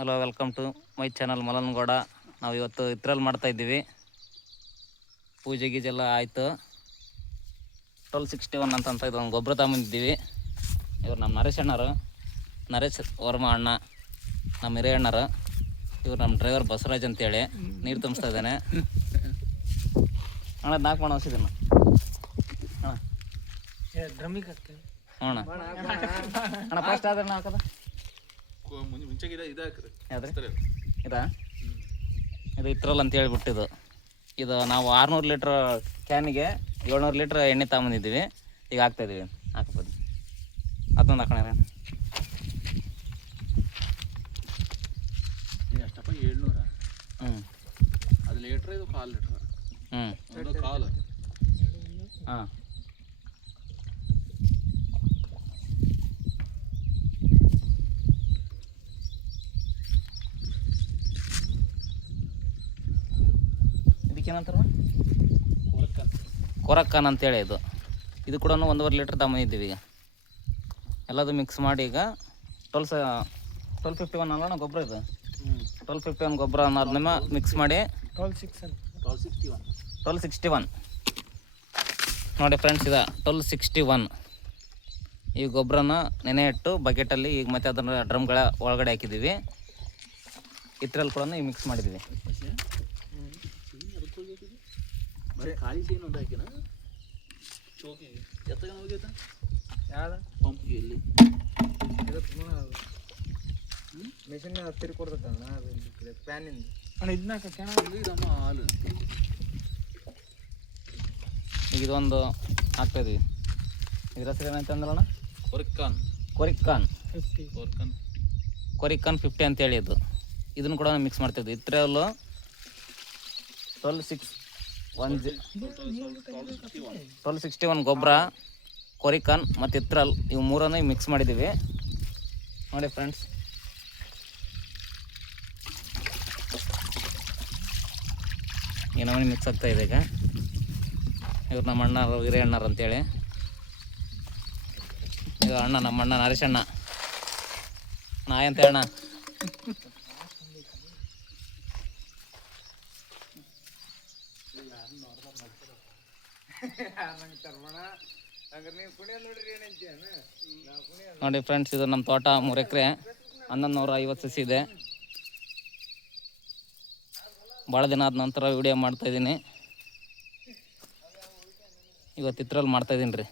Hello, welcome to my channel Malanagouda. ನಾವು ಇವತ್ತು ಇತ್ರಲ್ಲಿ ಮಾಡ್ತಾಯಿದ್ದೀವಿ. ಪೂಜೆ ಗೀಜೆಲ್ಲ ಆಯಿತು. 1261 ಅಂತ ಇದೊಂದು ಗೊಬ್ಬರ ತಗೊಂಬಂದಿದ್ದೀವಿ. ಇವ್ರು ನಮ್ಮ ನರೇಶ್ ಅಣ್ಣರು, ನರೇಶ್ ವರ್ಮ ಅಣ್ಣ, ನಮ್ಮ ಹಿರಿಯಣ್ಣರು. ಇವ್ರು ನಮ್ಮ ಡ್ರೈವರ್ ಬಸವರಾಜ್ ಅಂತೇಳಿ ನೀರು ತುಂಬಿಸ್ತಾ ಇದ್ದಾನೆ. ಅಣ್ಣ 4 ಮಣ ಹೊಸಿದಣ್ಣ. ಅಣ್ಣ ಡ್ರಮ್ಮಿಗೆ ಹ್ಞೂ ಅಣ್ಣ ಫಸ್ಟ್ ಆದ್ರೆ ಹಾಕದ ಇದಾ ಇದು ಇತ್ರಲ್ಲಿ ಅಂತ ಹೇಳ್ಬಿಟ್ಟಿದ್ದು. ಇದು ನಾವು 600 ಲೀಟ್ರ್ ಕ್ಯಾನಿಗೆ 700 ಲೀಟ್ರ್ ಎಣ್ಣೆ ತಗೊಂಬಂದಿದ್ದೀವಿ. ಈಗ ಹಾಕ್ತಾಯಿದ್ದೀವಿ. ಹಾಕ್ಬೋದು ಅದೊಂದು ಹಾಕೋಣ. ಎಷ್ಟಪ್ಪ 700? ಅದು ಲೀಟ್ರ್, ಇದು 1/4 ಲೀಟ್ರ್. ಕಾಲು ಹಾಂ. ಇದಕ್ಕೇನಂತಾರ ಕೊರಕ್ಕನ್ ಅಂತೇಳಿ ಇದು ಕೂಡ 1.5 ಲೀಟ್ರ್ ತಗೊಂಬಂದಿದ್ದೀವಿ. ಈಗ ಎಲ್ಲದು ಮಿಕ್ಸ್ ಮಾಡಿ ಈಗ 1251 ಅಲ್ಲ ಗೊಬ್ಬರ. ಇದು 1251 ಗೊಬ್ಬರ ಅನ್ನೋದನ್ನ ಮಿಕ್ಸ್ ಮಾಡಿ 1261 ನೋಡಿ ಫ್ರೆಂಡ್ಸ್. ಇದು 1261 ಈ ಗೊಬ್ಬರನ ನೆನೆ ಇಟ್ಟು ಬಕೆಟಲ್ಲಿ ಈಗ ಮತ್ತೆ ಅದನ್ನು ಡ್ರಮ್ಗಳ ಒಳಗಡೆ ಹಾಕಿದ್ದೀವಿ. ಇದ್ರಲ್ಲಿ ಕೂಡ ಈಗ ಮಿಕ್ಸ್ ಮಾಡಿದ್ದೀವಿ. ಖಾಲಿ ಚೈನ್ ಒಂದು ಹಾಕಿನ ಚೌಕಿಗೆ ಎತ್ತಗ ಹೋಗ್ಯತ ಯಾವ್ದು ಪಂಪ್ಗೆ ಇಲ್ಲಿ ಮೆಷಿನ್ ಹತ್ತಿರ ಕೊಡ್ತೈತಣ್ಣ. ಅದು ಪ್ಯಾನಿಂದ ಅಣ್ಣ ಇದನ್ನ ಚೆನ್ನಾಗಿ ನಮ್ಮ ಹಾಲು ಈಗ ಇದೊಂದು ಹಾಕ್ತಾಯಿದ್ದೀವಿ. ಇದ್ರ ಹೆಸರು ಏನಂತ ಅಂದ್ರಣ್ಣ? ಕೊರಿಕಾನ್ 50 ಅಂತೇಳಿ ಇದನ್ನು ಕೂಡ ಮಿಕ್ಸ್ ಮಾಡ್ತಾಯಿದ್ವಿ. ಇತ್ರಲ್ಲಿ 1261 ಗೊಬ್ಬರ, ಕೊರಿಕಾನ್ ಮತ್ತು ಇತ್ರಲ್ಲಿ ಇವು ಮೂರನ್ನು ಮಿಕ್ಸ್ ಮಾಡಿದ್ದೀವಿ. ನೋಡಿ ಫ್ರೆಂಡ್ಸ್, ಏನೋ ಮಿಕ್ಸ್ ಆಗ್ತಾಯಿದೆ. ಈಗ ಇವ್ರು ನಮ್ಮ ಅಣ್ಣರು, ಹಿರಿಯಣ್ಣರು ಅಂತೇಳಿ. ಈಗ ಅಣ್ಣ ನಮ್ಮ ಅಣ್ಣ ನರೇಶ್ ಅಣ್ಣ, ನಾಯಿ ಅಂತ ಹೇಳಣ್ಣ. ನೋಡಿ ಫ್ರೆಂಡ್ಸ್, ಇದು ನಮ್ಮ ತೋಟ 3 ಎಕರೆ 1150 ಸಸಿ ಇದೆ. ಭಾಳ ದಿನ ಆದ ನಂತರ ವಿಡಿಯೋ ಮಾಡ್ತಾಯಿದ್ದೀನಿ. ಇವತ್ತು ಇದ್ರಲ್ಲಿ ಮಾಡ್ತಾಯಿದ್ದೀನಿ ರೀ.